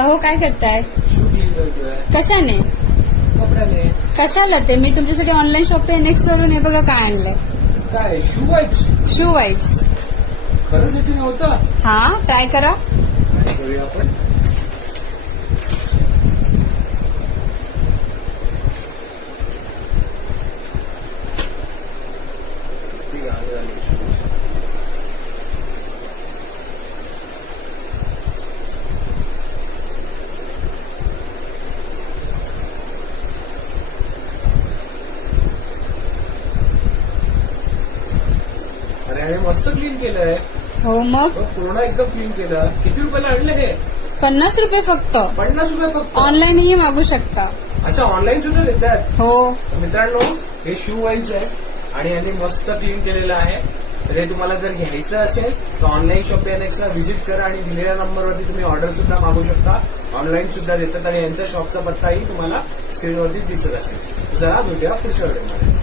अहो काय करताय? शू क्लीन करतोय. कशाने? कपड्याने. कशाला ते? मी तुमच्यासाठी ऑनलाईन शॉपिंग नेक्स्ट वरून हे बघा काय आणलंय. काय शू वाईट्स? शू वाईट्स. खरंच याची नव्हतं. हा ट्राय करा. काय करूया आपण? किती घाण झाली shoes. अरे अरे मस्त क्लीन केलंय. हो मग पूर्ण एकदम क्लीन केलं. किती रुपयाला आणलं हे? 50 रुपये फक्त. 50 रुपये फक्त. ऑनलाईनही मागू शकता. अच्छा ऑनलाईन सुद्धा देतात. हो मित्रांनो हे शू वाईज आहे आणि यांनी मस्त क्लीन केलेलं आहे. तर हे तुम्हाला जर घ्यायचं असेल तर ऑनलाईन शॉपिंग नेक्स्टला व्हिजिट करा आणि दिलेल्या नंबरवरती तुम्ही ऑर्डर सुद्धा मागू शकता. ऑनलाईन सुद्धा देतात आणि यांच्या शॉपचा पत्ताही तुम्हाला स्क्रीनवरती दिसत असेल. जरा भेटूया पुढच्या व्हिडिओमध्ये.